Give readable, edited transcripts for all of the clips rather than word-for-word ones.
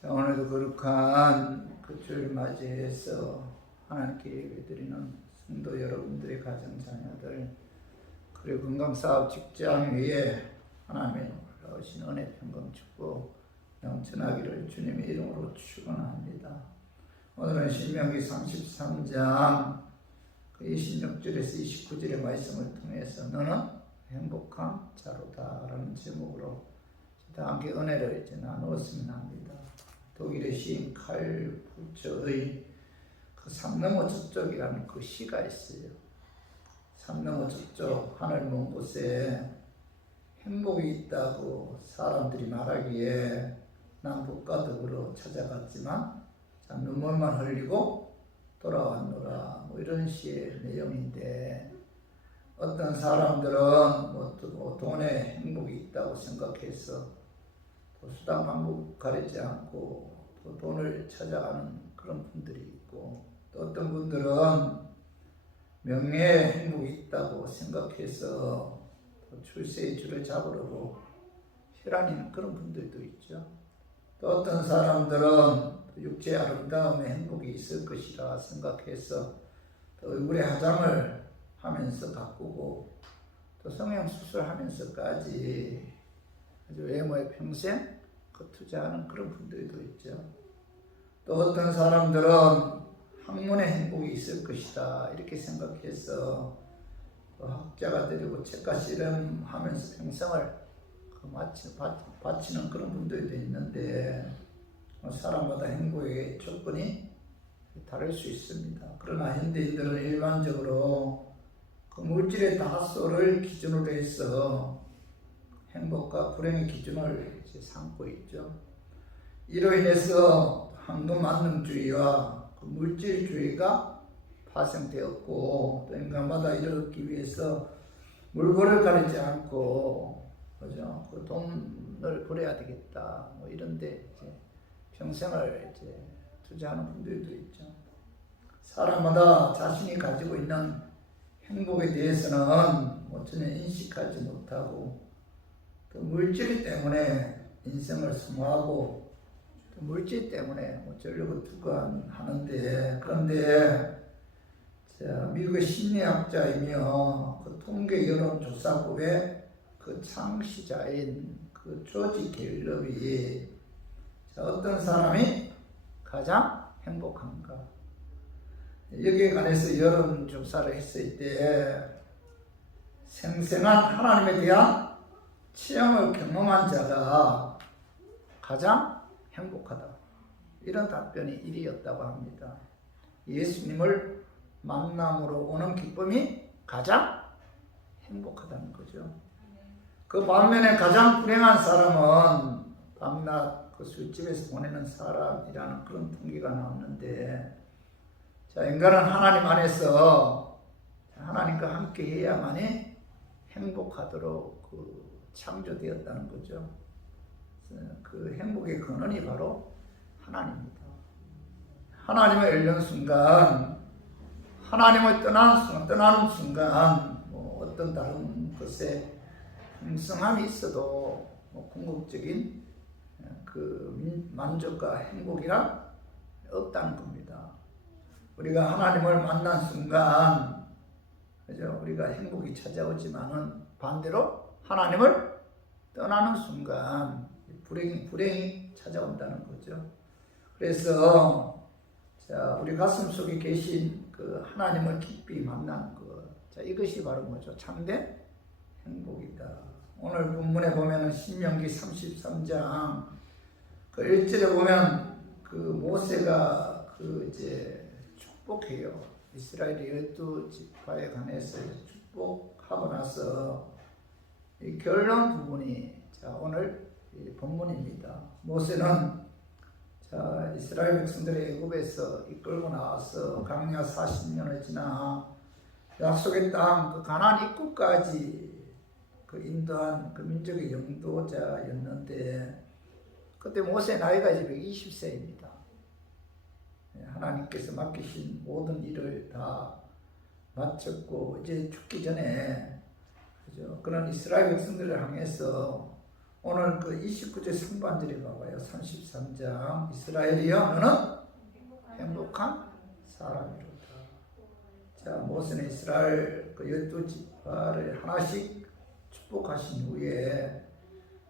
자, 오늘도 거룩한 그 주를 맞이해서 하나님께 예배드리는 성도 여러분들의 가정 자녀들, 그리고 건강사업 직장 위에 하나님의 놀라우신 은혜 평강 축복 넘쳐나기를 주님의 이름으로 축원합니다. 오늘은 신명기 33장 26절에서 29절의 말씀을 통해서 너는 행복한 자로다 라는 제목으로 다 함께 은혜를 이제 나누었으면 합니다. 독일의 시인 칼 부처의 그 산 너머 저쪽이라는 그 시가 있어요. 산 너머 저쪽 하늘 먼 곳에 행복이 있다고 사람들이 말하기에 난 북과 더불어 찾아갔지만 눈물만 흘리고 돌아왔노라, 뭐 이런 시의 내용인데, 어떤 사람들은 뭐 돈에 행복이 있다고 생각해서 또 수단 방법 가리지 않고 또 돈을 찾아가는 그런 분들이 있고, 또 어떤 분들은 명예에 행복이 있다고 생각해서 또 출세의 줄을 잡으려고 혈안이는 그런 분들도 있죠. 또 어떤 사람들은 육체의 아름다움에 행복이 있을 것이라 생각해서 또 얼굴에 화장을 하면서 가꾸고 또 성형수술하면서까지 아주 외모에 평생 투자하는 그런 분들도 있죠. 또 어떤 사람들은 학문에 행복이 있을 것이다 이렇게 생각해서 학자가 되려고 책과 씨름하면서 평생을 바치는 그런 분들도 있는데, 사람마다 행복의 조건이 다를 수 있습니다. 그러나 현대인들은 일반적으로 그 물질의 다소를 기준으로 해서 행복과 불행의 기준을 이제 삼고 있죠. 이로 인해서 황금만능주의와 그 물질주의가 파생되었고, 또 인간마다 이르기 위해서 물건을 가리지 않고, 그죠? 그 돈을 벌어야 되겠다, 뭐 이런데 이제 평생을 이제 투자하는 분들도 있죠. 사람마다 자신이 가지고 있는 행복에 대해서는 전혀 인식하지 못하고, 또 물질 때문에 인생을 소모하고, 또 물질 때문에 전력을 투과하는데, 그런데 미국의 심리학자이며 그 통계 여론조사국의 그 창시자인 그 조지 갤럽이 어떤 사람이 가장 행복한가, 여기에 관해서 여론조사를 했을 때 생생한 하나님에 대한 체험을 경험한 자가 가장 행복하다, 이런 답변이 1위였다고 합니다. 예수님을 만남으로 오는 기쁨이 가장 행복하다는 거죠. 그 반면에 가장 불행한 사람은 밤낮 그 술집에서 보내는 사람이라는 그런 통계가 나왔는데, 인간은 하나님 안에서 하나님과 함께 해야만이 행복하도록 창조되었다는 거죠. 그 행복의 근원이 바로 하나님입니다. 하나님을 열는 순간, 하나님을 떠나는 순간, 어떤 다른 것에 풍성함이 있어도 궁극적인 그 만족과 행복이란 없다는 겁니다. 우리가 하나님을 만난 순간, 그죠? 우리가 행복이 찾아오지만은 반대로 하나님을 떠나는 순간 불행이 찾아온다는 거죠. 그래서 우리 가슴 속에 계신 그 하나님을 깊이 만나는 것, 이것이 바로 뭐죠? 참된 행복이다. 오늘 본문에 보면은 신명기 33장 그 1절에 보면 그 모세가 이제 축복해요. 이스라엘의 12지파에 관해서 축복하고 나서 이 결론 부분이 오늘 본문입니다. 모세는 이스라엘 백성들의 애굽에서 이끌고 나와서 광야 40년을 지나 약속의 땅 그 가나안 입구까지 그 인도한 그 민족의 영도자였는데, 그때 모세 나이가 이제 120세입니다. 하나님께서 맡기신 모든 일을 다 마쳤고 이제 죽기 전에, 그죠? 그런 이스라엘 백성들을 향해서 오늘 그 29절 상반절에 봐봐요. 33장 이스라엘이여 너는 행복한 사람이로다. 자, 모세는 이스라엘 그 12지파를 하나씩 축복하신 후에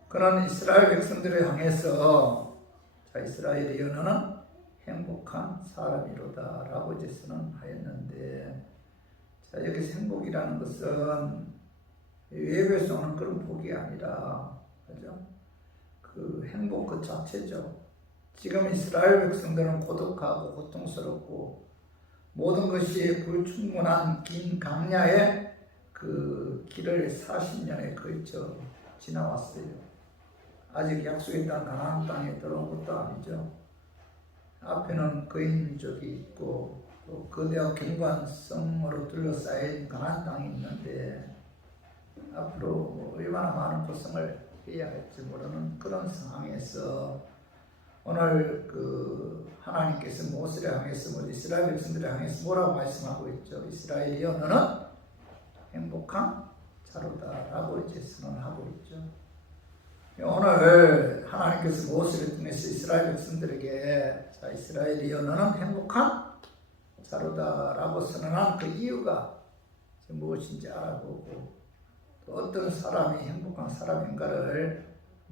그는 이스라엘 백성들을 향해서 자, 이스라엘이여 너는 행복한 사람이로다 라고 이제 선언하였는데, 자, 여기서 행복이라는 것은 외부에서 오는 그런 복이 아니라, 그죠? 그 행복 그 자체죠. 지금 이스라엘 백성들은 고독하고 고통스럽고 모든 것이 불충분한 긴 강야의 그 길을 40년에 걸쳐 지나왔어요. 아직 약속의 땅 가나안 땅에 들어온 것도 아니죠. 앞에는 거인 민족이 있고 또 거대한 경관성으로 둘러싸인 가나안 땅이 있는데 앞으로 얼마나 많은 고생을 해야 할지 모르는 그런 상황에서 오늘 그 하나님께서 모세를 향해서 이스라엘 백성들을 향해서 뭐라고 말씀하고 있죠? 이스라엘이여 너는 행복한 자로다라고 이제 선언하고 있죠. 오늘 하나님께서 모세를 통해서 이스라엘 백성들에게 자, 이스라엘이여 너는 행복한 자로다라고 선언한 그 이유가 무엇인지 알아보고 또 어떤 사람이 행복한 사람인가를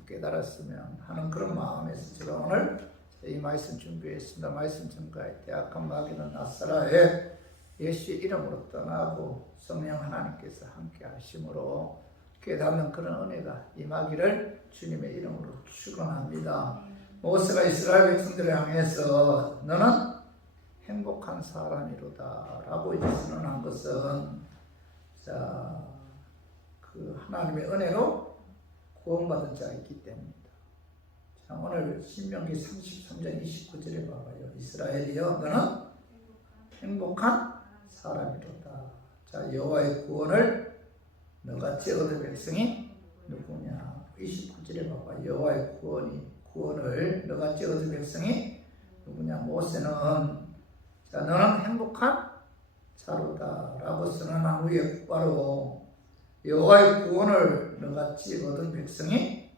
깨달았으면 하는 그런 마음에서 제가 오늘 이 말씀 준비했습니다. 말씀 전가에 대학한 마귀는 낫사라의 예수의 이름으로 떠나고 성령 하나님께서 함께 하심으로 깨닫는 그런 은혜가 임하기를 주님의 이름으로 축원합니다. 모세가 이스라엘 백성들을 향해서 너는 행복한 사람이로다 라고 이제 선언한 것은 자, 그 하나님의 은혜로 구원받은 자이기 때문입니다. 자, 오늘 신명기 33장 29절에 봐봐요. 이스라엘이여 너는 행복한 사람이로다. 자, 여호와의 구원을 너같이 얻은 백성이 누구냐? 29절에 봐봐. 여호와의 구원을 너같이 얻은 백성이 누구냐? 모세는 자, 너는 행복한 자로다 라고 선언한 후에 바로 여호와의 구원을 너같이 얻은 백성이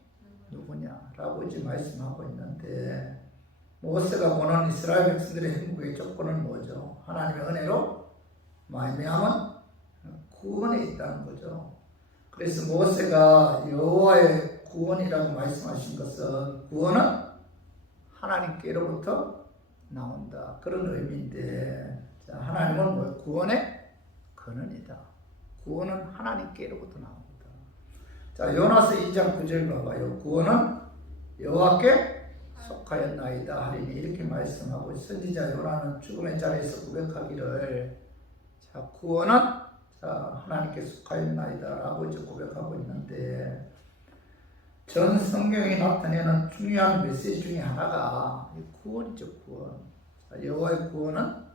누구냐 라고 이제 말씀하고 있는데, 모세가 보는 이스라엘 백성들의 행복의 조건은 뭐죠? 하나님의 은혜로 말미암은 구원에 있다는 거죠. 그래서 모세가 여호와의 구원이라고 말씀하신 것은 구원은 하나님께로부터 나온다 그런 의미인데, 자, 하나님은 뭐 구원의 근원이다. 구원은 하나님께로부터 나옵니다. 자, 요나서 2장 9절 봐봐요. 구원은 여호와께 속하였나이다 하리니 이렇게 말씀하고, 선지자 요나는 죽음의 자리에서 고백하기를 자, 구원은 자, 하나님께 속하였나이다 라고 이제 고백하고 있는데, 전 성경이 나타내는 중요한 메시지 중에 하나가 구원이죠. 구원. 자, 여호와의 구원은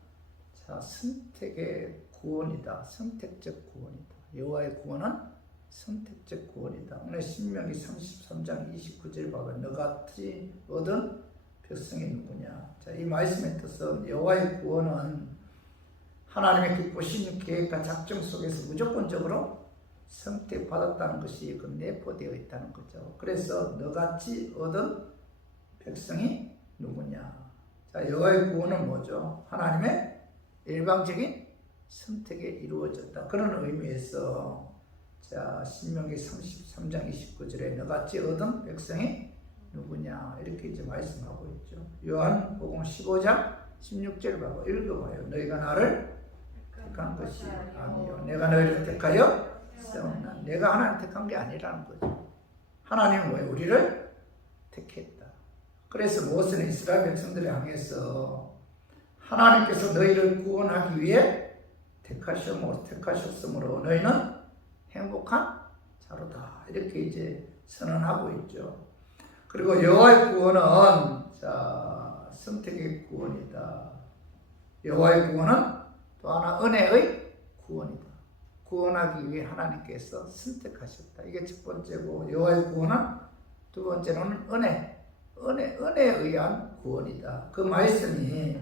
자, 선택의 구원이다. 선택적 구원이다. 여호와의 구원은 선택적 구원이다. 오늘 신명기 33장 29절 봐봐. 너같이 얻은 백성이 누구냐? 자, 이 말씀의 뜻은 여호와의 구원은 하나님의 기쁘신 계획과 작정 속에서 무조건적으로 선택받았다는 것이 그 내포되어 있다는 거죠. 그래서 너같이 얻은 백성이 누구냐? 자, 여호와의 구원은 뭐죠? 하나님의 일방적인 선택에 이루어졌다. 그런 의미에서 자, 신명기 33장 29절에 너같이 얻은 백성이 누구냐 이렇게 이제 말씀하고 있죠. 요한복음 15장 16절 봐봐. 읽어봐요. 너희가 나를 택한 것이 아니요 내가 너희를 택하여 세웠나. 내가 하나님 택한 게 아니라는 거죠. 하나님은 왜 우리를 택했다. 그래서 모세는 이스라엘 백성들을 향해서 하나님께서 너희를 구원하기 위해 택하셨으므로 너희는 행복한 자로다 이렇게 이제 선언하고 있죠. 그리고 여호와의 구원은 자, 선택의 구원이다. 여호와의 구원은 또 하나 은혜의 구원이다. 구원하기 위해 하나님께서 선택하셨다. 이게 첫 번째고, 여호와의 구원은 두 번째로는 은혜에 의한 구원이다. 그 말씀이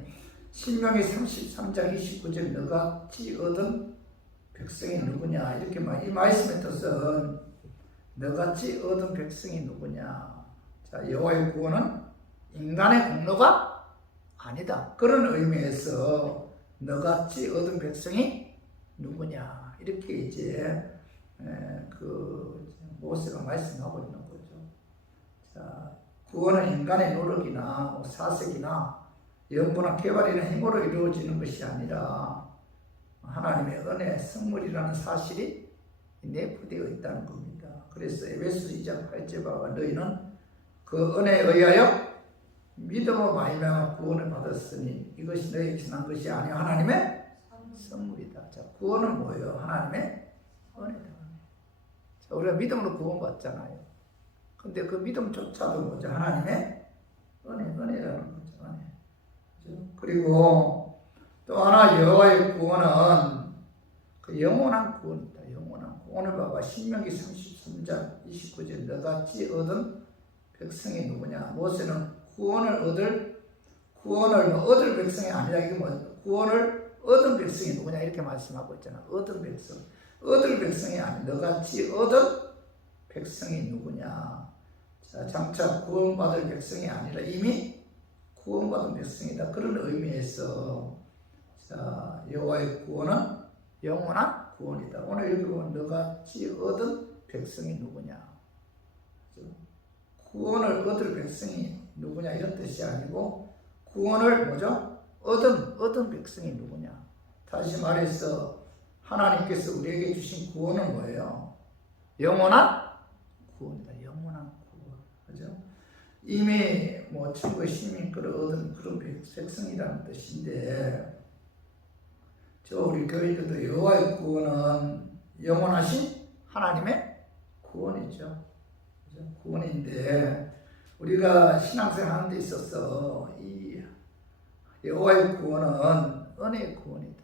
신명기 33장 29절 너같이 얻은 백성이 누구냐 이렇게 이 말씀의 뜻은 너같이 얻은 백성이 누구냐? 자, 여호와의 구원은 인간의 공로가 아니다. 그런 의미에서 너같이 얻은 백성이 누구냐? 이렇게 이제 모세가 말씀하고 있는 거죠. 자, 구원은 인간의 노력이나 사색이나 영구나 개발이나 힘으로 이루어지는 것이 아니라 하나님의 은혜, 선물이라는 사실이 내포되어 있다는 겁니다. 그래서 에베소 2장 8절 봐 너희는 그 은혜에 의하여 믿음으로 말미암아 구원을 받았으니 이것이 너희에게서 난 것이 아니요 하나님의 선물이다. 자, 구원은 뭐예요? 하나님의 은혜다. 자, 우리가 믿음으로 구원받잖아요. 근데 그 믿음조차도 뭐죠? 하나님의 은혜라는 거죠. 은혜. 그리고 또 하나 여호와의 구원은 그 영원한 구원이다. 영원한 구원. 오늘 봐봐. 신명기 33장 29절 너같이 얻은 백성이 누구냐? 모세는 구원을 얻을 백성이 아니라 이게 뭐 구원을 얻은 백성이 누구냐 이렇게 말씀하고 있잖아. 얻은 백성. 얻을 백성이 아니라 너같이 얻은 백성이 누구냐? 자, 장차 구원받을 백성이 아니라 이미 구원받은 백성이다. 그런 의미에서 자, 여호와의 구원은 영원한 구원이다. 오늘 여기 보면 너같이 얻은 백성이 누구냐? 구원을 얻을 백성이 누구냐 이런 뜻이 아니고 구원을 뭐죠? 얻은 백성이 누구냐? 다시 말해서 하나님께서 우리에게 주신 구원은 뭐예요? 영원한 구원이다. 영원한 구원. 그죠? 이미 뭐 천국의 시민권을 얻은 그런 백성이라는 뜻인데 저 우리 교회들도 여호와의 구원은 영원하신 하나님의 구원이죠. 그죠? 구원인데 우리가 신앙생활 하는 데 있어서 이 여호와의 구원은 은혜의 구원이다.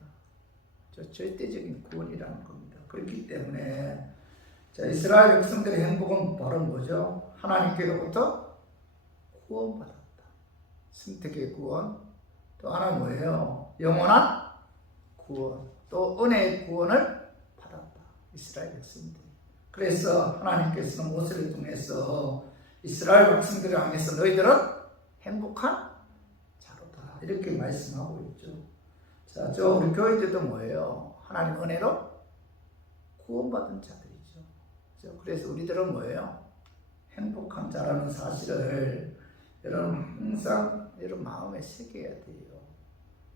절대적인 구원이라는 겁니다. 그렇기 때문에 자, 이스라엘 백성들의 행복은 바로 뭐죠? 하나님께로부터 구원받았다. 선택의 구원. 또 하나 뭐예요? 영원한 구원. 또 은혜의 구원을 받았다. 이스라엘 백성들이. 그래서 하나님께서는 모세를 통해서 이스라엘 백성들을 향해서 너희들은 행복한 자로다. 이렇게 말씀하고 있죠. 자, 저 우리 교인들도 뭐예요? 하나님 은혜로 구원받은 자들이죠. 그래서 우리들은 뭐예요? 행복한 자라는 사실을 여러분 항상 여러분 마음에 새겨야 돼요.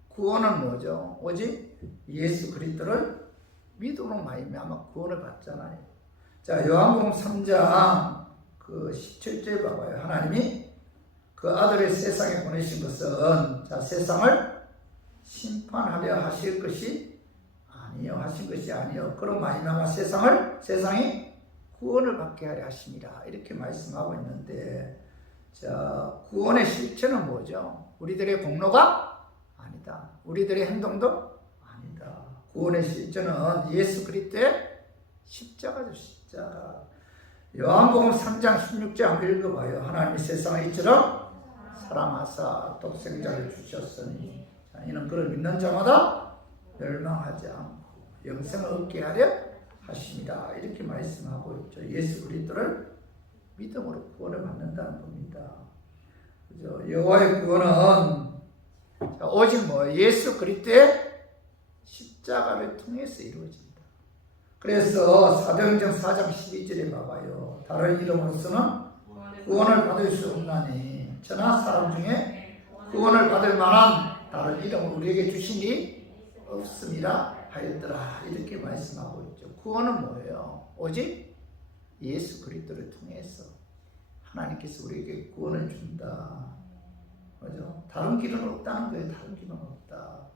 구원은 뭐죠? 오직 예수 그리스도를 믿음으로 말미암아 구원을 받잖아요. 자, 요한복음 3장 그 17절 봐봐요. 하나님이 그 아들을 세상에 보내신 것은 자, 세상을 심판하려 하실 것이 아니요. 하신 것이 아니요. 그런 말미암아 세상이 구원을 받게 하려 하심이라. 이렇게 말씀하고 있는데 자, 구원의 실체는 뭐죠? 우리들의 공로가 아니다. 우리들의 행동도 아니다. 구원의 실체는 예수 그리스도의 십자가죠. 십자가. 요한복음 3장 16절 읽어봐요. 하나님이 세상을 이처럼 사랑하사 독생자를 주셨으니 이는 그를 믿는 자마다 멸망하지 않고 영생을 얻게 하려 하십니다. 이렇게 말씀하고 있죠. 예수 그리스도를 믿음으로 구원을 받는다는 겁니다. 그죠? 여호와의 구원은 오직 예수 그리스도의 십자가를 통해서 이루어집니다. 그래서 사도행전 4장 12절에 봐봐요. 다른 이름으로서는 구원을 받을 수 없나니 천하 사람 중에 구원을 받을 만한 다른 이름을 우리에게 주시니 없음이라 하였더라. 이렇게 말씀하고 있죠. 구원은 뭐예요? 오직 예수 그리스도를 통해서 하나님께서 우리에게 구원을 준다. 그죠? 다른 길은 없다는 거예요. 다른 길은 없다.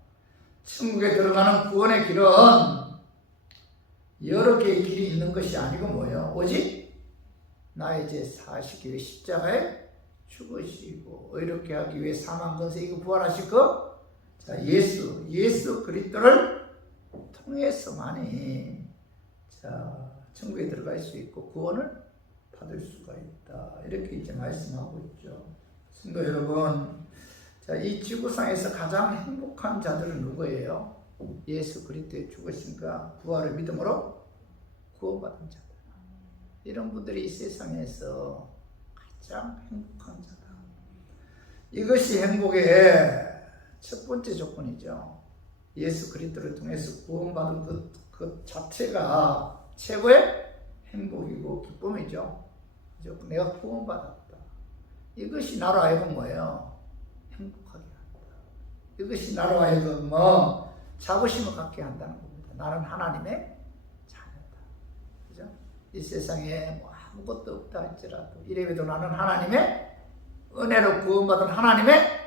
천국에 들어가는 구원의 길은 여러 개의 길이 있는 것이 아니고 뭐예요? 오직 나의 죄 사하시기 위해 십자가에 죽으시고 의롭게 하기 위해 사망 건세 이거 부활하실 거? 자, 예수 그리스도를 통해서만이 자, 천국에 들어갈 수 있고 구원을 받을 수가 있다. 이렇게 이제 말씀하고 있죠. 성도 여러분, 자, 이 지구상에서 가장 행복한 자들은 누구예요? 예수 그리스도의 죽으심과 부활을 믿음으로 구원받은 자들. 이런 분들이 이 세상에서 가장 행복한 자다. 이것이 행복의 첫 번째 조건이죠. 예수 그리스도를 통해서 구원받은 그 자체가 최고의 행복이고 기쁨이죠. 그죠? 내가 구원받았다. 이것이 나로 하여금 뭐예요? 행복하게 한다. 이것이 나로 하여금 자부심을 갖게 한다는 겁니다. 나는 하나님의 자녀다. 그죠? 이 세상에 아무것도 없다 할지라도 이래봬도 나는 하나님의 은혜로 구원받은 하나님의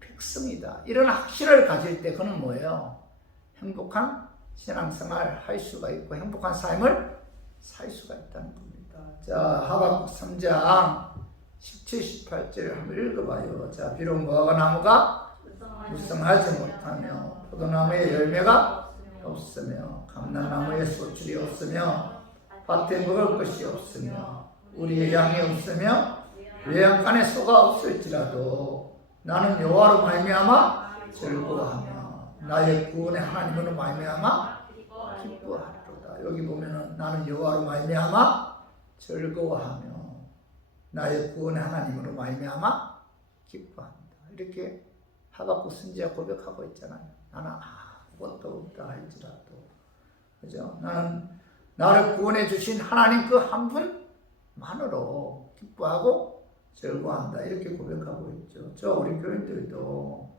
백성이다. 이런 확신을 가질 때 그는 뭐예요? 행복한 신앙생활 할 수가 있고 행복한 삶을 살 수가 있다는 겁니다. 자, 하박국 3장 17, 18절을 한번 읽어봐요. 자, 비록 무화과나무가 무성하지 못하며 포도나무에 열매가 없으며 감람나무에 소출이 없으며 밭에 먹을 것이 없으며 우리의 양이 없으며 외양간에 소가 없을지라도 나는 여호와로 말미암아 즐거워하며 나의 구원의 하나님으로 말미암아 기뻐하리로다. 여기 보면은 나는 여호와로 말미암아 즐거워하며 나의 구원의 하나님으로 말미암아 기뻐한다. 이렇게 하박국 선지자가 고백하고 있잖아요. 나는 아무것도 없다 할지라도, 그죠? 나는 나를 구원해 주신 하나님 그 한 분만으로 기뻐하고 즐거워한다. 이렇게 고백하고 있죠. 우리 교인들도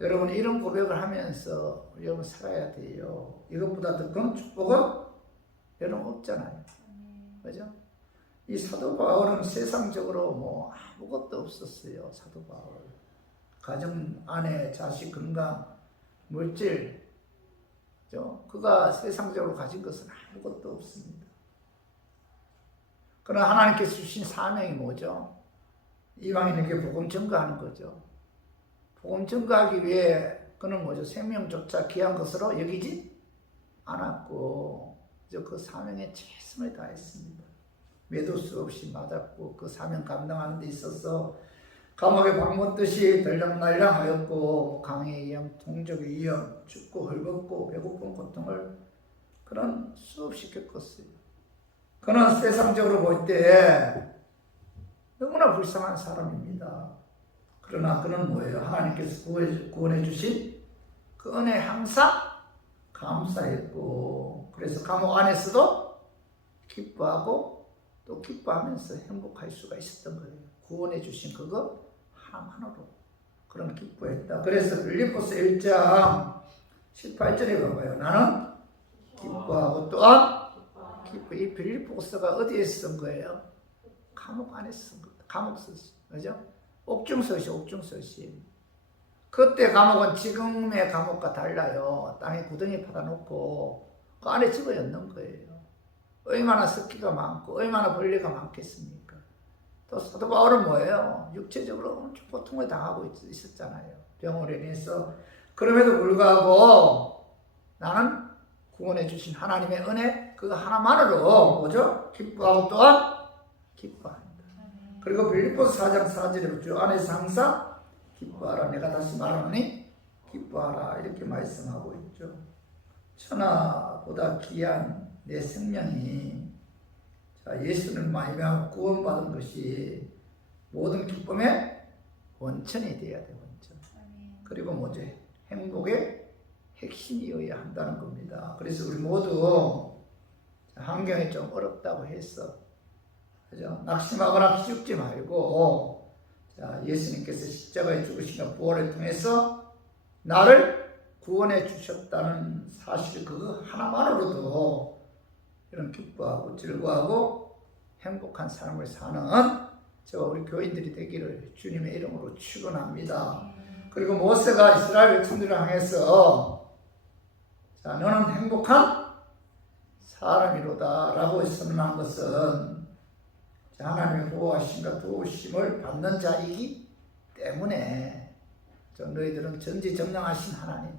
여러분 이런 고백을 하면서 여러분 살아야 돼요. 이것보다 더 큰 축복은 여러분 없잖아요. 그죠? 이 사도 바울은 세상적으로 아무것도 없었어요. 사도 바울. 가정, 아내, 자식, 건강, 물질, 그죠? 그가 세상적으로 가진 것은 아무것도 없습니다. 그러나 하나님께서 주신 사명이 뭐죠? 이방인에게 복음 전가하는 거죠. 복음 전가하기 위해 그는 뭐죠? 생명조차 귀한 것으로 여기지 않았고 그 사명에 최선을 다했습니다. 매도 수 없이 맞았고 그 사명 감당하는 데 있어서 감옥에 박못듯이 들락날락하였고 강에 위험, 동족의 위험, 춥고 헐벗고 배고픈 고통을 그는 수없이 겪었어요. 그는 세상적으로 볼 때 너무나 불쌍한 사람입니다. 그러나 그는 뭐예요? 하나님께서 구원해 주신 그 은혜에 항상 감사했고 그래서 감옥 안에서도 기뻐하고 또 기뻐하면서 행복할 수가 있었던 거예요. 구원해 주신 그거 하나만으로 그런 기뻐했다. 그래서 빌립보서 1장 18절에 봐봐요. 나는 기뻐하고 또한 기뻐. 이 빌립보서가 어디에 쓴 거예요? 감옥 안에 쓴 거. 감옥 서신, 그죠? 옥중서신. 그때 감옥은 지금의 감옥과 달라요. 땅에 구덩이 파다놓고 그 안에 집어넣는 거예요. 얼마나 습기가 많고 얼마나 벌레가 많겠습니까? 또 사도 바울은 뭐예요? 육체적으로 엄청 고통을 당하고 있었잖아요. 병으로 인해서. 그럼에도 불구하고 나는 구원해 주신 하나님의 은혜 그 하나만으로 뭐죠? 기뻐하고 또한 기뻐한다. 그리고 빌립보서 4장 4절에 주 안에서 항상 기뻐하라. 내가 다시 말하노니 기뻐하라. 이렇게 말씀하고 있죠. 천하보다 귀한 내 생명이 예수를 말미암아 구원받은 것이 모든 기쁨의 원천이 되어야 돼. 원천. 그리고 뭐죠? 행복의 핵심이어야 한다는 겁니다. 그래서 우리 모두 환경이 좀 어렵다고 해서 그죠? 낙심하거나 기죽지 말고 예수님께서 십자가에 죽으시는 부활을 통해서 나를 구원해 주셨다는 사실 그거 하나만으로도 이런 기뻐하고 즐거워하고 행복한 삶을 사는 우리 교인들이 되기를 주님의 이름으로 축원합니다. 그리고 모세가 이스라엘 백성들을 향해서 너는 행복한 사람이로다 라고 선언한 것은 하나님의 보호하심과 도우심을 받는 자이기 때문에 너희들은 전지전능하신 하나님,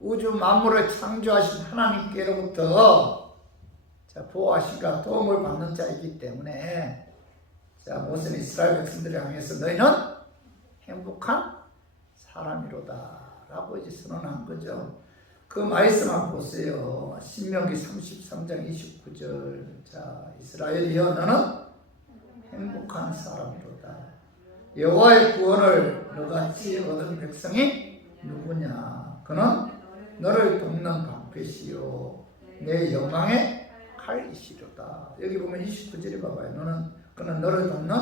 우주 만물을 창조하신 하나님께로부터 보호하심과 도움을 받는 자이기 때문에 모세는 이스라엘 백성들을 향해서 너희는 행복한 사람이로다 라고 이제 선언한 거죠. 그 말씀 한번 보세요. 신명기 33장 29절. 자, 이스라엘이여 너는 행복한 사람이로다. 여호와의 구원을 너같이 얻은 백성이 누구냐? 그는 너를 돕는 방패시요 내 영광의 칼이시로다. 여기 보면 29절에 봐봐요. 그는 너를 돕는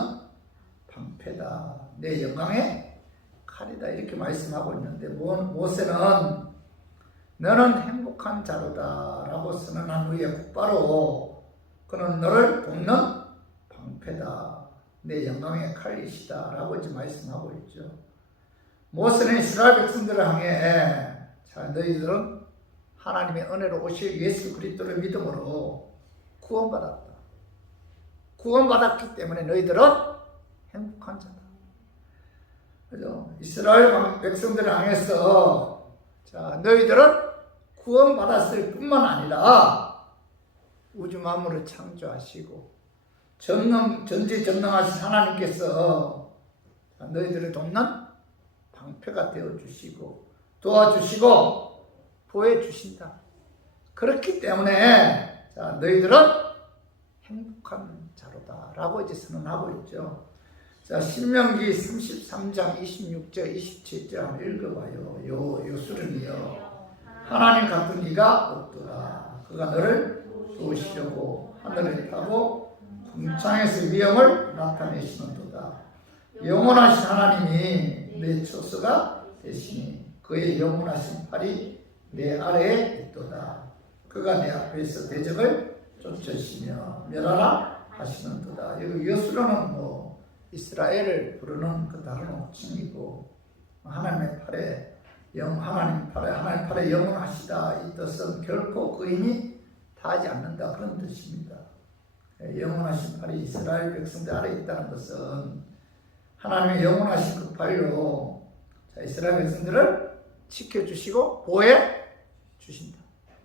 방패다. 내 영광의 칼이다. 이렇게 말씀하고 있는데 모세는 너는 행복한 자로다 라고 선언한 후에 곧바로 그는 너를 돕는 방패다. 내 영광의 칼이시다 라고 이제 말씀하고 있죠. 모세는 이스라엘 백성들을 향해 자, 너희들은 하나님의 은혜로 오실 예수 그리스도를 믿음으로 구원받았다. 구원받았기 때문에 너희들은 행복한 자다. 그죠? 이스라엘 백성들을 향해서 자, 너희들은 구원받았을 뿐만 아니라 우주 만물을 창조하시고 전지전능하신 하나님께서 너희들을 돕는 방패가 되어주시고 도와주시고 보호해주신다. 그렇기 때문에 자, 너희들은 행복한 자로다 라고 이제 선언하고 있죠. 자, 신명기 33장 26절 27절 한번 읽어봐요. 요 수련이요. 하나님 같은 이가 없더라. 그가 너를 도우시려고 하늘을 타고 궁창에서 위엄을 나타내시는도다. 영원하신 하나님이 내 처소가 되시니 그의 영원하신 팔이 내 아래에 있도다. 그가 내 앞에서 대적을 쫓으시며 멸하라 하시는도다. 여기 여수로는 이스라엘을 부르는 그 다른 호칭이고 하나님 팔에 영원하시다 이 뜻은 결코 그인이 다하지 않는다 그런 뜻입니다. 영원하신 팔이 이스라엘 백성들 아래에 있다는 것은 하나님의 영원하신 그 팔로 이스라엘 백성들을 지켜주시고 보호해 주신다.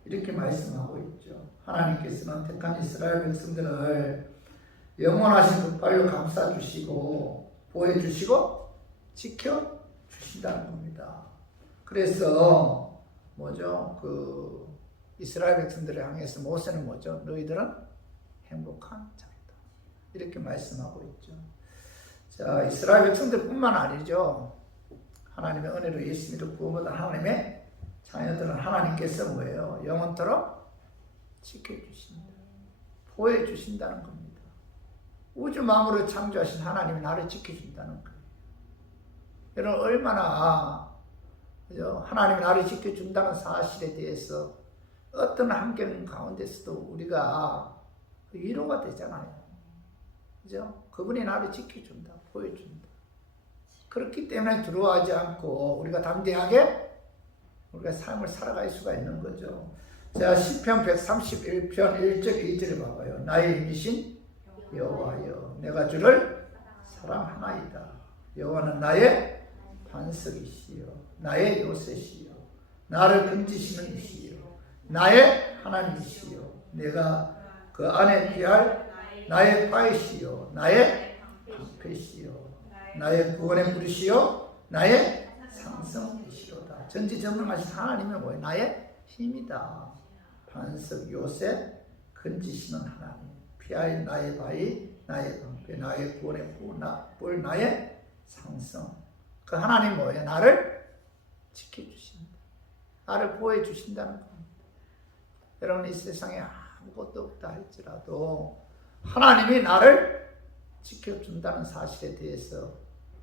이렇게 말씀하고 있죠. 하나님께서는 택한 이스라엘 백성들을 영원하신 그 팔로 감싸주시고 보호해주시고 지켜주신다는 겁니다. 그래서 그 이스라엘 백성들을 향해서 모세는 너희들은 행복한 자이다. 이렇게 말씀하고 있죠. 자, 이스라엘 백성들뿐만 아니죠. 하나님의 은혜로 예수 믿어 구원받은 하나님의 자녀들은 하나님께서 영원토록 지켜주신다. 보호해주신다는 겁니다. 우주 만물을 창조하신 하나님이 나를 지켜준다는 거예요. 여러분 얼마나 하나님이 나를 지켜준다는 사실에 대해서 어떤 환경 가운데서도 우리가 위로가 되잖아요. 그죠? 그분이 나를 지켜준다, 보여준다. 그렇기 때문에 두려워하지 않고 우리가 담대하게 우리가 삶을 살아갈 수가 있는 거죠. 자, 시편 131편 1절 2절을 봐봐요. 나의 힘이신 여호와여 내가 주를 사랑하나이다. 여호와는 나의 반석이시여 나의 요새시여 나를 건지시는 이시여 나의 하나님이시여 내가 그 안에 피할 나의 파이시여 나의 방패시여 나의 구원의 부르시여 나의 상성이시로다. 전지전능하신 하나님은 나의 힘이다. 반석 요새 건지시는 하나님 피할 나의 바위 나의 방패 나의 구원의 뿔 나의 상성. 그 하나님 나를 지켜주신다. 나를 보호해 주신다는 겁니다. 여러분 이 세상에 아무것도 없다 할지라도 하나님이 나를 지켜준다는 사실에 대해서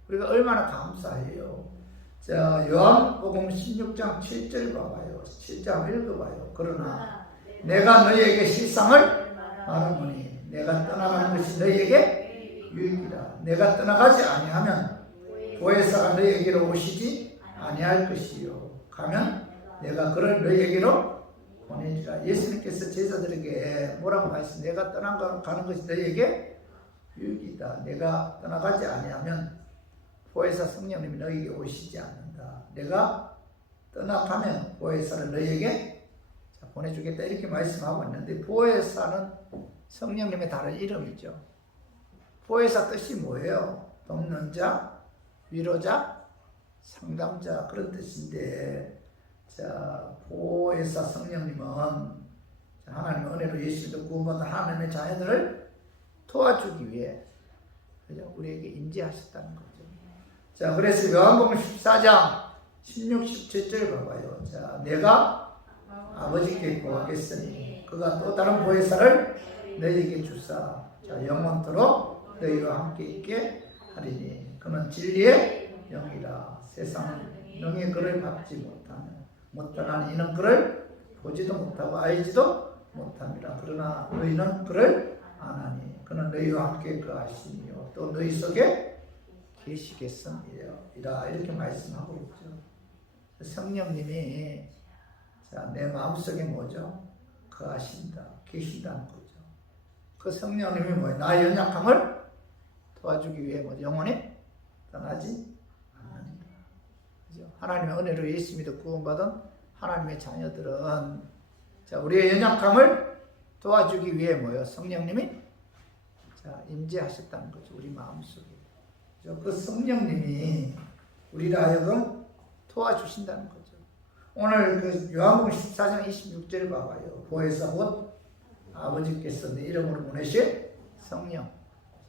우리가 얼마나 감사해요. 자, 요한복음 16장 7절 봐봐요. 7장 읽어봐요. 그러나 내가 너희에게 실상을 말하노니 내가 떠나가는 것이 너희에게 유익이라. 내가 떠나가지 아니하면 보혜사가 너희에게로 오시지 아니할 것이요. 가면 내가 그를 너희에게로 보내주라. 예수님께서 제자들에게 뭐라고 말씀? 내가 떠나가는 것이 너희에게 유익이다. 내가 떠나가지 아니하면 보혜사 성령님이 너희에게 오시지 않는다. 내가 떠나가면 보혜사를 너희에게 보내주겠다. 이렇게 말씀하고 있는데 보혜사는 성령님의 다른 이름이죠. 보혜사 뜻이 뭐예요? 돕는 자, 위로자, 상담자 그런 뜻인데 자, 보혜사 성령님은 하나님의 은혜로 예수도 구원받은 하나님의 자녀들을 도와주기 위해 그죠? 우리에게 임재하셨다는 거죠. 자, 그래서 요한복음 14장 16, 17절 봐봐요. 자, 내가 아버지께 구하겠으니 그가 또 다른 보혜사를 너희에게 주사 자, 영원토록 너희와 함께 있게 하리니 그는 진리의 영이라 세상은 영의 그를 받지 못하는 이는 그를 보지도 못하고 알지도 못함이라 그러나 너희는 그를 아나니 그는 너희와 함께 거하시니요 또 너희 속에 계시겠습니다. 이렇게 말씀하고 있죠. 성령님이 자, 내 마음속에 뭐죠? 거하신다, 계신다는 거죠. 그 성령님이 뭐예요? 나의 연약함을 도와주기 위해 뭐 영원히 떠나지 않는다. 그죠? 하나님의 은혜로 예수 믿어 구원받은 하나님의 자녀들은 자, 우리의 연약함을 도와주기 위해 뭐예요? 성령님이 자, 임재하셨다는 거죠. 우리 마음속에. 그 성령님이 우리를 하여금 도와주신다는 거죠. 오늘 그 요한복음 14장 26절을 봐봐요. 보혜사 곧 아버지께서 내 이름으로 보내실 성령.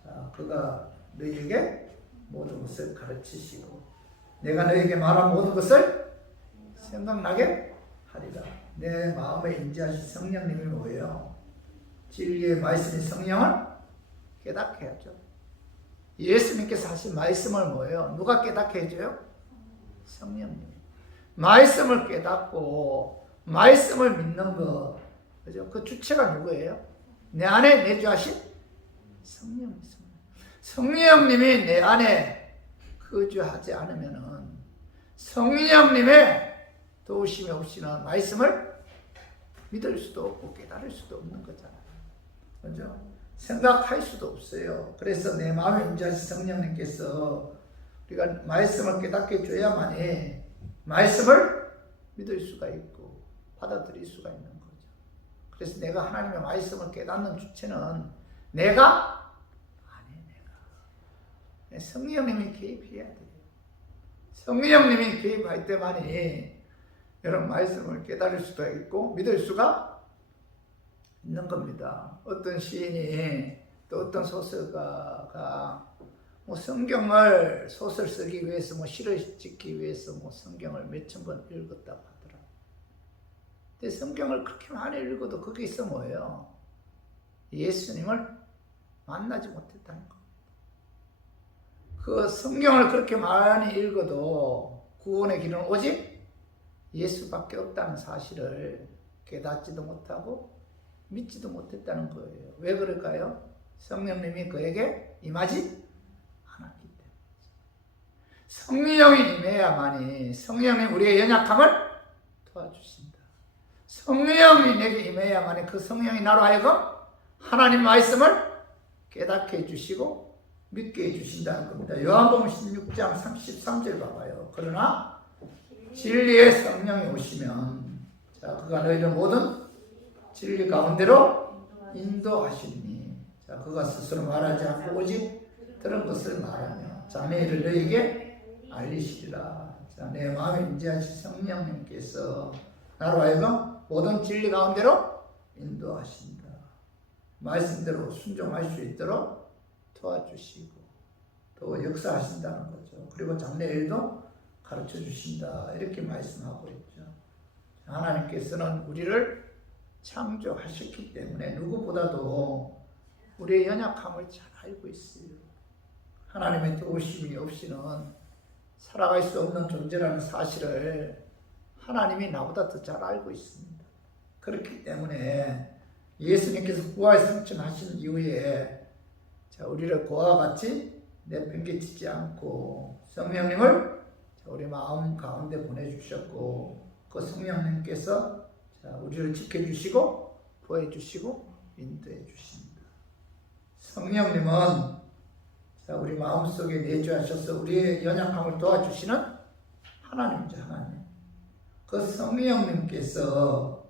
자, 그가 너희에게 모든 것을 가르치시고 내가 너희에게 말한 모든 것을 생각나게 하리라. 내 마음에 임재하신 성령님이 뭐예요? 진리의 말씀이 성령을 깨닫게 하죠. 예수님께서 하신 말씀을 뭐예요? 누가 깨닫게 해줘요? 성령님. 말씀을 깨닫고 말씀을 믿는 것, 그죠? 그 주체가 누구예요? 내 안에 내주하신 성령입니다. 성령님이 내 안에 거주하지 않으면은 성령님의 도우심이 없이는 말씀을 믿을 수도 없고 깨달을 수도 없는 거잖아요. 그죠? 생각할 수도 없어요. 그래서 내 마음에 임재하신 성령님께서 우리가 말씀을 깨닫게 해줘야만이 말씀을 믿을 수가 있고 받아들일 수가 있는 거죠. 그래서 내가 하나님의 말씀을 깨닫는 주체는 내가 성령님이 개입해야 돼요. 성령님이 개입할 때만이 여러분 말씀을 깨달을 수가 있고 믿을 수가 있는 겁니다. 어떤 시인이 또 어떤 소설가가 뭐 성경을 소설 쓰기 위해서 뭐 시를 짓기 위해서 뭐 성경을 몇천 번 읽었다고 하더라고요. 근데 성경을 그렇게 많이 읽어도 거기서 뭐예요? 예수님을 만나지 못했다는 겁니다. 그 성경을 그렇게 많이 읽어도 구원의 길은 오직 예수밖에 없다는 사실을 깨닫지도 못하고 믿지도 못했다는 거예요. 왜 그럴까요? 성령님이 그에게 임하지 않았기 때문에. 성령이 임해야만이 성령이 우리의 연약함을 도와주신다. 성령이 내게 임해야만이 그 성령이 나로 하여금 하나님 말씀을 깨닫게 해주시고 믿게 해주신다는 겁니다. 요한복음 16장 33절 봐봐요. 그러나 진리의 성령이 오시면 자, 그가 너희를 모든 진리 가운데로 인도하시니 자, 그가 스스로 말하지 않고 오직 들은 것을 말하며 자네 일을 너희에게 알리시리라. 자, 내 마음에 임재하신 성령님께서 나로 하여금 모든 진리 가운데로 인도하신다. 말씀대로 순종할 수 있도록 도와주시고 또 역사하신다는 거죠. 그리고 장래 일도 가르쳐 주신다. 이렇게 말씀하고 있죠. 하나님께서는 우리를 창조하셨기 때문에 누구보다도 우리의 연약함을 잘 알고 있어요. 하나님의 도우심이 없이는 살아갈 수 없는 존재라는 사실을 하나님이 나보다 더 잘 알고 있습니다. 그렇기 때문에 예수님께서 부활 승천하신 이후에 자, 우리를 그와 같이 내팽개치지 않고 성령님을 우리 마음 가운데 보내주셨고 그 성령님께서 자, 우리를 지켜주시고 보호해주시고 인도해주십니다. 성령님은 자, 우리 마음속에 내주하셔서 우리의 연약함을 도와주시는 하나님이죠. 하나님. 그 성령님께서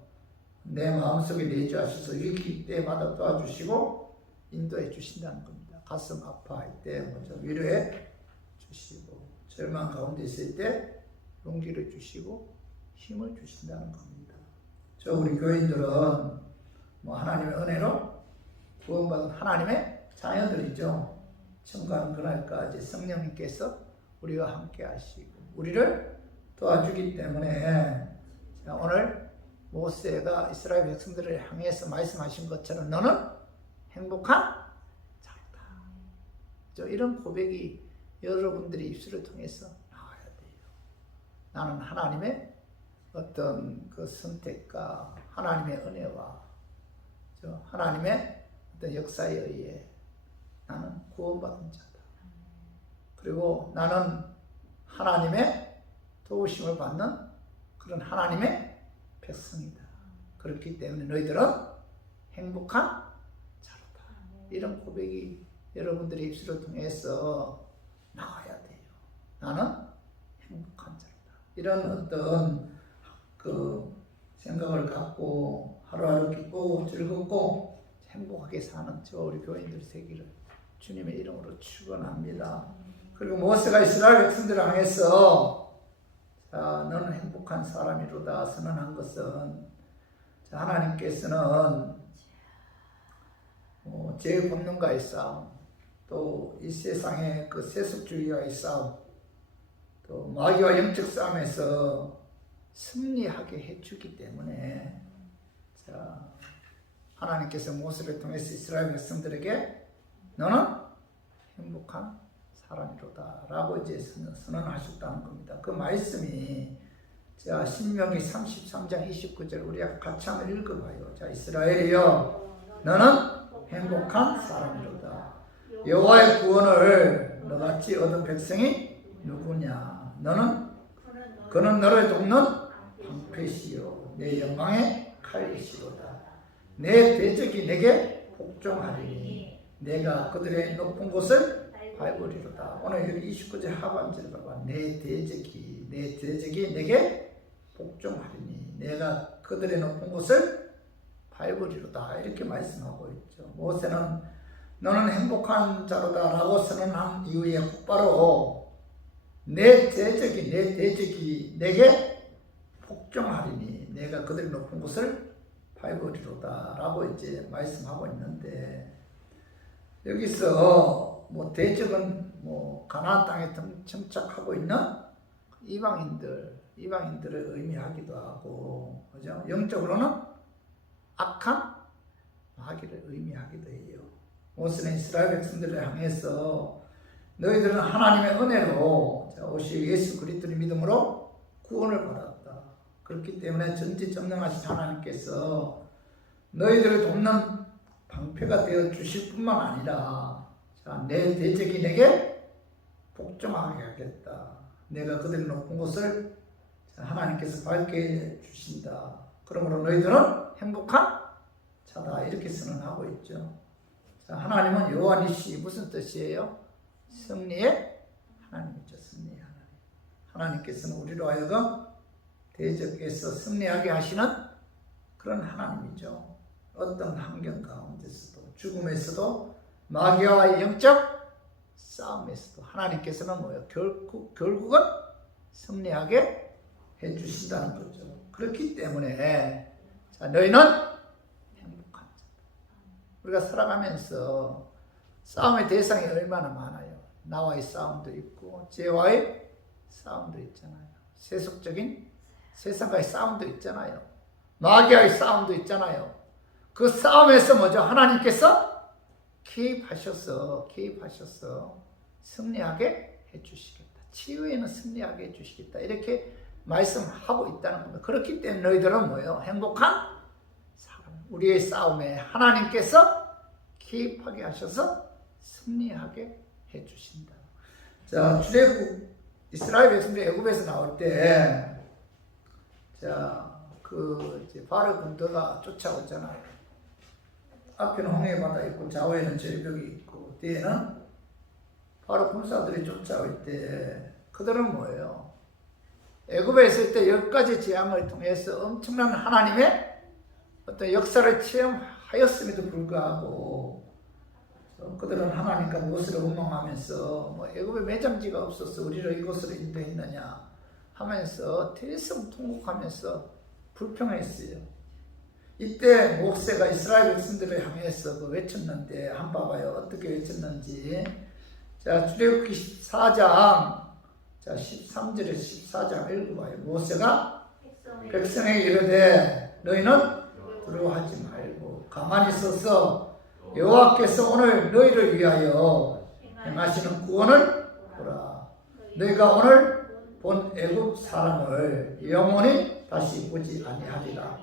내 마음속에 내주하셔서 위기 때마다 도와주시고 인도해 주신다는 겁니다. 가슴 아파할 때 먼저 위로해 주시고 절망 가운데 있을 때 용기를 주시고 힘을 주신다는 겁니다. 저 우리 교인들은 뭐 하나님의 은혜로 구원받은 하나님의 자녀들이죠. 청가는 그날까지 성령님께서 우리와 함께 하시고 우리를 도와주기 때문에 오늘 모세가 이스라엘 백성들을 향해서 말씀하신 것처럼 너는 행복한 자로다. 이런 고백이 여러분들의 입술을 통해서 나와야 돼요. 나는 하나님의 어떤 그 선택과 하나님의 은혜와 하나님의 어떤 역사에 의해 나는 구원받은 자다. 그리고 나는 하나님의 도우심을 받는 그런 하나님의 백성이다. 그렇기 때문에 너희들은 행복한 자로다. 이런 고백이 여러분들의 입술을 통해서 나와야 돼요. 나는 행복한 자로다. 이런 어떤 그 생각을 갖고 하루하루 기쁘고 즐겁고 행복하게 사는 저 우리 교인들 되기를 주님의 이름으로 축원합니다. 그리고 모세가 이스라엘 백성들을 향해서 너는 행복한 사람이로다 선언한 것은 하나님께서는 죄의 본능과의 싸움, 또 이 세상의 그 세속주의와의 싸움, 또 마귀와 영적 싸움에서 승리하게 해주기 때문에 하나님께서 모세를 통해서 이스라엘 백성들에게 너는 행복한 사람이로다 라고 이제 선언하셨다는 겁니다. 그 말씀이 신명기 33장 29절 우리가 같이 한번 읽어봐요. 이스라엘이여 너는 행복한 사람이로다. 여호와의 구원을 너같이 얻은 백성이 누구냐. 그는 너를 돕는 방패시요 내 영광의 칼이시로다. 내 대적이 내게 복종하리니 내가 그들의 높은 곳을 밟으리로다. 오늘 여기 29절 하반절 봐봐. 내 대적이 내게 복종하리니 내가 그들의 높은 곳을 밟으리로다. 이렇게 말씀하고 있죠. 모세는 너는 행복한 자로다 라고 선언한 이후에 곧바로 내 대적이 내게 복종하리니 내가 그들의 높은 곳을 밟으리로다 라고 이제 말씀하고 있는데, 여기서 대적은 가나안 땅에 정착하고 있는 이방인들을 의미하기도 하고, 그죠? 영적으로는 악한 마귀를 의미하기도 해요. 모세는 이스라엘 백성들을 향해서 너희들은 하나님의 은혜로 오실 예수 그리스도의 믿음으로 구원을 받았다. 그렇기 때문에 전지전능하신 하나님께서 너희들을 돕는 방패가 되어 주실 뿐만 아니라 내 대적이 내게 복종하게 하겠다. 내가 그들의 높은 곳을 하나님께서 밝게 주신다. 그러므로 너희들은 행복한 자다. 이렇게 선언하고 있죠. 하나님은 여호와 니시 무슨 뜻이에요? 승리의 하나님이죠. 승리의 하나님. 하나님께서는 우리로 하여금 대적에서 승리하게 하시는 그런 하나님이죠. 어떤 환경 가운데서도, 죽음에서도, 마귀와의 영적 싸움에서도 하나님께서는 결국은 승리하게 해주신다는 거죠. 그렇기 때문에 너희는 행복한 자. 우리가 살아가면서 싸움의 대상이 얼마나 많아요. 나와의 싸움도 있고 죄와의 싸움도 있잖아요. 세속적인 세상과의 싸움도 있잖아요. 마귀와의 싸움도 있잖아요. 그 싸움에서 하나님께서 개입하셔서 승리하게 해주시겠다. 치유에는 승리하게 해주시겠다. 이렇게 말씀하고 있다는 겁니다. 그렇기 때문에 너희들은 행복한 사람. 우리의 싸움에 하나님께서 개입하게 하셔서 승리하게 해주신다. 출애굽 이스라엘 백성들이 애굽에서 나올 때 바로 군대가 쫓아오잖아요. 앞에는 홍해 바다 있고 좌우에는 절벽이 있고 뒤에는 바로 군사들이 쫓아올 때 그들은 뭐예요? 애굽에 있을 때 10가지 재앙을 통해서 엄청난 하나님의 어떤 역사를 체험하였음에도 불구하고 그들은 하나님과 무엇을 원망하면서 애굽에 매장지가 없어서 우리를 이곳으로 인도했느냐, 하면서 대성통곡하면서 불평했어요. 이때 모세가 이스라엘 백성들을 향해서 외쳤는데 한번 봐요. 어떻게 외쳤는지. 자, 출애굽기 14장 13절에 14장 읽어봐요. 모세가 백성에게 이르되 너희는 두려워하지 말고 가만히 서서 여호와께서 오늘 너희를 위하여 행하시는 구원을 보라. 너희가 오늘 본 애굽 사람을 영원히 다시 보지 아니하리라.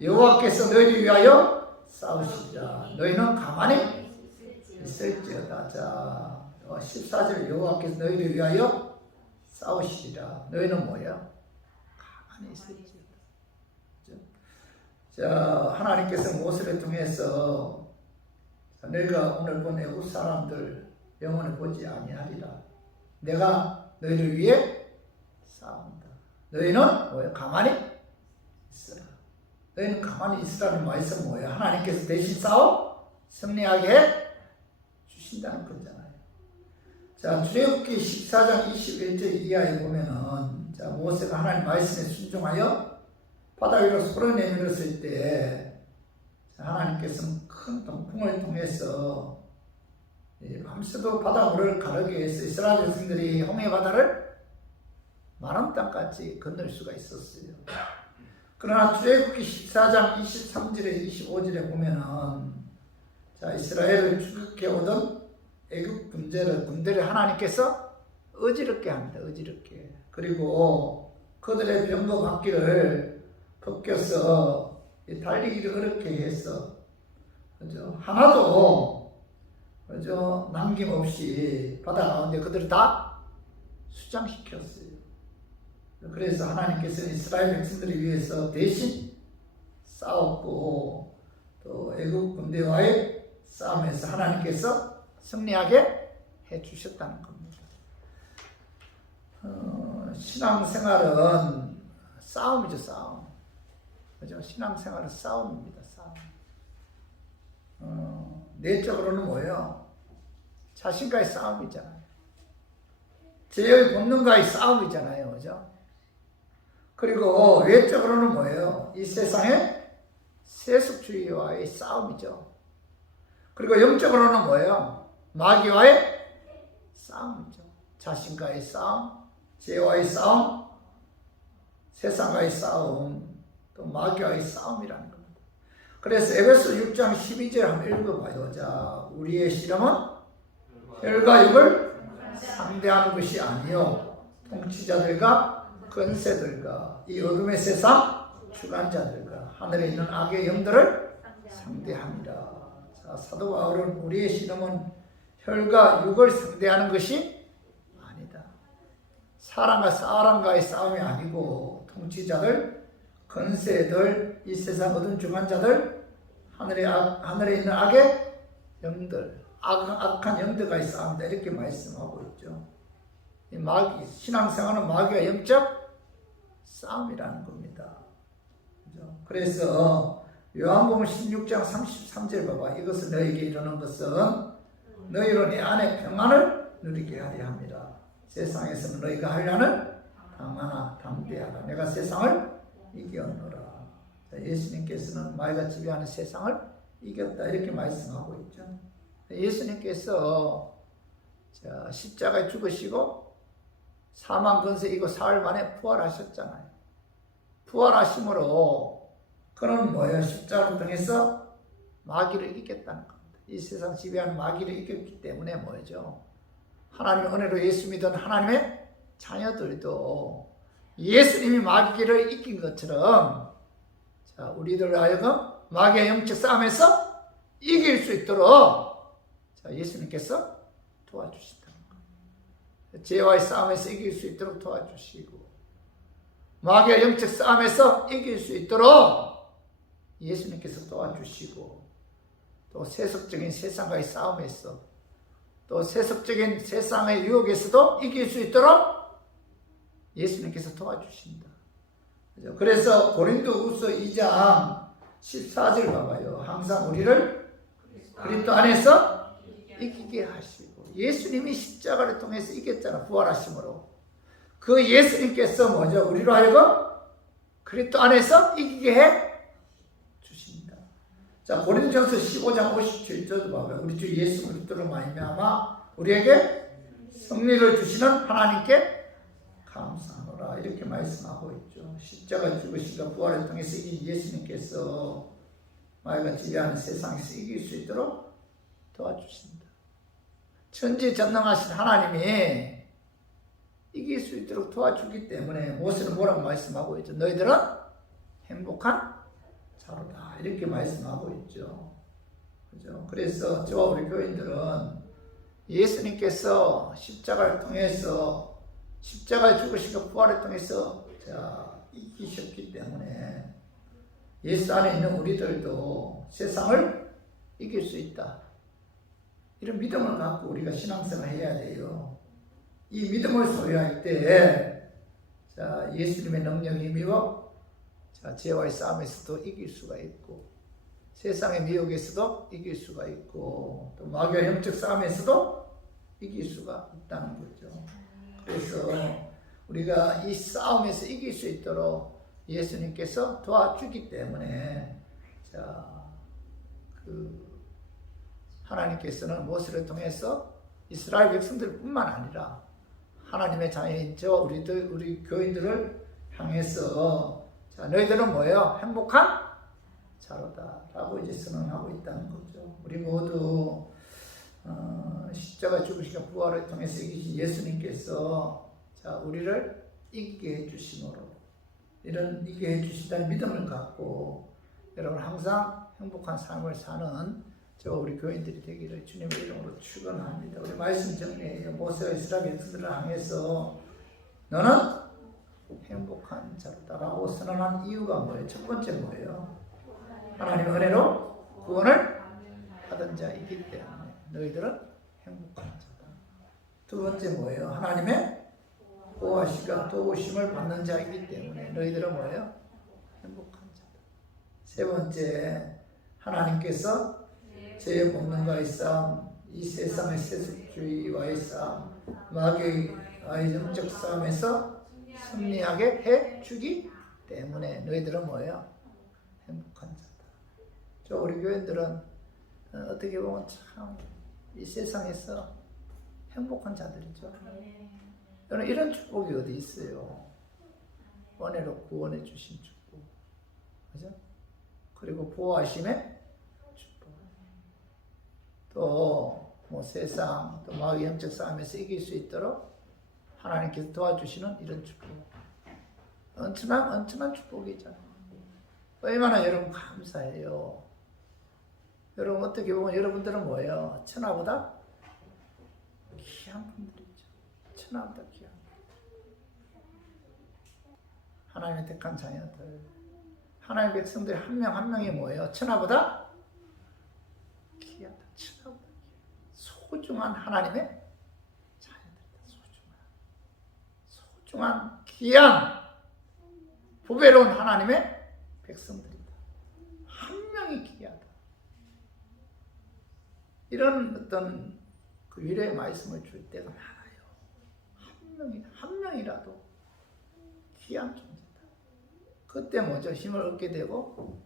여호와께서 너희를 위하여 싸우시리라. 너희는 가만히 있을지어다. 자, 14절 여호와께서 너희를 위하여 싸우시리라. 너희는 뭐야? 가만히 있을지어다. 자, 하나님께서 모세를 통해서 너희가 오늘 본 애굽 사람들 영원히 보지 아니하리라. 내가 너희를 위해 싸운다. 너희는 뭐야? 가만히 있어라. 너희는 가만히 있으라는 말씀 뭐예요? 하나님께서 대신 싸워 승리하게 주신다는 거잖아요. 자, 출애굽기 14장 21절 이하에 보면은 자, 모세가 하나님 말씀에 순종하여 바다 위로 손을 내밀었을 때 하나님께서는 큰 동풍을 통해서 밤새도 바닷물을 가르게 해서 이스라엘 백성들이 홍해 바다를 마른 땅같이 건널 수가 있었어요. 그러나 출애굽기 14장 23절에 25절에 보면은 자, 이스라엘을 추격해 오던 애굽 군대를 하나님께서 어지럽게 합니다. 어지럽게. 그리고 그들의 병거 바퀴를 벗겨서 달리기를 어렵게 해서 그죠? 하나도 그죠? 남김없이 바다 가운데 그들을 다 수장시켰어요. 그래서 하나님께서 이스라엘 백성들을 위해서 대신 싸웠고 또 애굽 군대와의 싸움에서 하나님께서 승리하게 해주셨다는 겁니다. 신앙생활은 싸움이죠. 싸움. 그죠? 신앙생활은 싸움입니다. 싸움. 내적으로는 뭐예요? 자신과의 싸움이잖아요. 죄의 본능과의 싸움이잖아요. 그죠? 그리고 외적으로는 뭐예요? 이 세상의 세속주의와의 싸움이죠. 그리고 영적으로는 뭐예요? 마귀와의 싸움이죠. 자신과의 싸움, 죄와의 싸움, 세상과의 싸움, 또 마귀와의 싸움이라는 겁니다. 그래서 에베소 6장 12절 한번 읽어봐요. 자, 우리의 실험은 혈과 육을 상대하는 것이 아니요 통치자들과 권세들과 이 어둠의 세상 주관자들과 하늘에 있는 악의 영들을 상대합니다. 자, 사도 바울은 우리의 실험은 혈과 육을 상대하는 것이 아니다. 사람과 사람과의 싸움이 아니고 통치자들, 권세들, 이 세상 어둠 주관자들, 하늘에 있는 악의 영들, 악한 영들과의 싸움이다. 이렇게 말씀하고 있죠. 이 신앙생활은 마귀와 영적 싸움이라는 겁니다. 그죠? 그래서 요한복음 16장 33절 봐봐. 이것을 너희에게 이르는 것은 너희로 내 안에 평안을 누리게 하려 합니다. 세상에서는 너희가 하려는 당하나 담대하라. 내가 세상을 이겼노라. 예수님께서는 마귀가 지배하는 세상을 이겼다. 이렇게 말씀하고 있죠. 예수님께서 십자가에 죽으시고 사망 권세 이고 사흘 만에 부활하셨잖아요. 부활하심으로 그는 뭐예요? 십자가를 통해서 마귀를 이겼다는 겁니다. 이 세상 지배하는 마귀를 이겼기 때문에 뭐죠? 하나님의 은혜로 예수 믿은 하나님의 자녀들도 예수님이 마귀를 이긴 것처럼 자, 우리들 하여금 마귀의 영적 싸움에서 이길 수 있도록 자, 예수님께서 도와주신다. 죄와의 싸움에서 이길 수 있도록 도와주시고 마귀의 영적 싸움에서 이길 수 있도록 예수님께서 도와주시고 또 세속적인 세상과의 싸움에서 또 세속적인 세상의 유혹에서도 이길 수 있도록 예수님께서 도와주신다. 그래서 고린도후서 2장 14절 봐봐요. 항상 우리를 그리스도 안에서 이기게 하시고 예수님이 십자가를 통해서 이겼잖아. 부활하심으로. 그 예수님께서 뭐죠? 우리로 하여금 그리스도 안에서 이기게 해 주신다. 자, 고린도전서 15장 57절도 봐봐요. 우리 주 예수 그리스도로 말미암아 우리에게 승리를 주시는 하나님께 감사하노라. 이렇게 말씀하고 있죠. 십자가 죽으시고 부활을 통해서 이긴 예수님께서 마귀가 지배하는 세상에서 이길 수 있도록 도와주신다. 천지전능하신 하나님이 이길 수 있도록 도와주기 때문에 모세는 뭐라고 말씀하고 있죠? 너희들은 행복한 자로다. 이렇게 말씀하고 있죠. 그죠? 그래서 저와 우리 교인들은 예수님께서 십자가를 통해서 십자가에 죽으시고 부활을 통해서 이기셨기 때문에 예수 안에 있는 우리들도 세상을 이길 수 있다. 이런 믿음을 갖고 우리가 신앙생활을 해야 돼요. 이 믿음을 소유할 때 예수님의 능력이 힘입어 죄와의 싸움에서도 이길 수가 있고 세상의 미혹에서도 이길 수가 있고 또 마귀와 영적 싸움에서도 이길 수가 있다는 거죠. 그래서 우리가 이 싸움에서 이길 수 있도록 예수님께서 도와주기 때문에 하나님께서는 모세를 통해서 이스라엘 백성들뿐만 아니라 하나님의 자녀인 우리 교인들을 향해서 너희들은 뭐예요? 행복한 자로다 라고 이제 선언하고 있다는 거죠. 우리 모두 십자가 죽으시고 부활을 통해서 이기신 예수님께서 우리를 이기게 해주심으로 이기게 해주시다는 믿음을 갖고 여러분 항상 행복한 삶을 사는 우리 교인들이 되기를 주님의 이름으로 축원합니다. 우리 말씀 정리해요. 모세가 이스라엘 백성들을 향해서 너는 행복한 자로다라고 선언한 이유가 뭐예요? 첫 번째 뭐예요? 하나님의 은혜로 구원을 받은 자이기 때문에 너희들은 행복한 자다. 두 번째 뭐예요? 하나님의 보호하시고 도우심을 받는 자이기 때문에 너희들은 뭐예요? 행복한 자다. 세 번째, 하나님께서 죄의 본능과의 싸움, 이 세상의 세속주의와의 싸움, 마귀와의 영적 싸움에서 승리하게 해주기 때문에 너희들은 뭐예요? 행복한 자다. 우리 교인들은 어떻게 보면 참 이 세상에서 행복한 자들이죠. 여러분 이런 축복이 어디 있어요? 은혜로 구원해 주신 축복, 그죠? 그리고 보호하심의 축복. 또 뭐 세상 또 마귀 영적 싸움에서 이길 수 있도록 하나님께서 도와주시는 이런 축복. 엄청난 축복이잖아요. 얼마나 여러분 감사해요. 여러분 어떻게 보면 여러분들은 뭐예요? 천하보다 귀한 분들이죠. 천하보다 귀한 하나님의 택한 자녀들, 하나님의 백성들 한 명 한 명이 뭐예요? 천하보다 귀하다. 천하보다 귀하다. 소중한 하나님의 자녀들이다. 소중한 귀한 보배로운 하나님의 백성들이다. 한 명이 귀하다. 이런 어떤 그 위로의 말씀을 줄 때가 많아요. 한 명이라도 귀한 존재다. 그때 뭐죠? 힘을 얻게 되고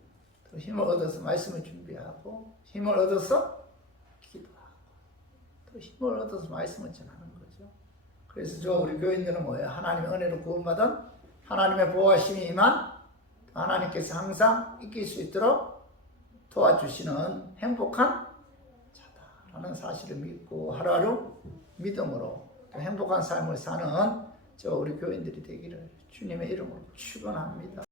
또 힘을 얻어서 말씀을 준비하고 힘을 얻어서 기도하고 또 힘을 얻어서 말씀을 전하는 거죠. 그래서 우리 교인들은 뭐예요? 하나님의 은혜로 구원받은 하나님의 보호하심이 임한 하나님께서 항상 이길 수 있도록 도와주시는 행복한 자다라는 사실을 믿고 하루하루 믿음으로 행복한 삶을 사는 우리 교인들이 되기를 주님의 이름으로 축원합니다.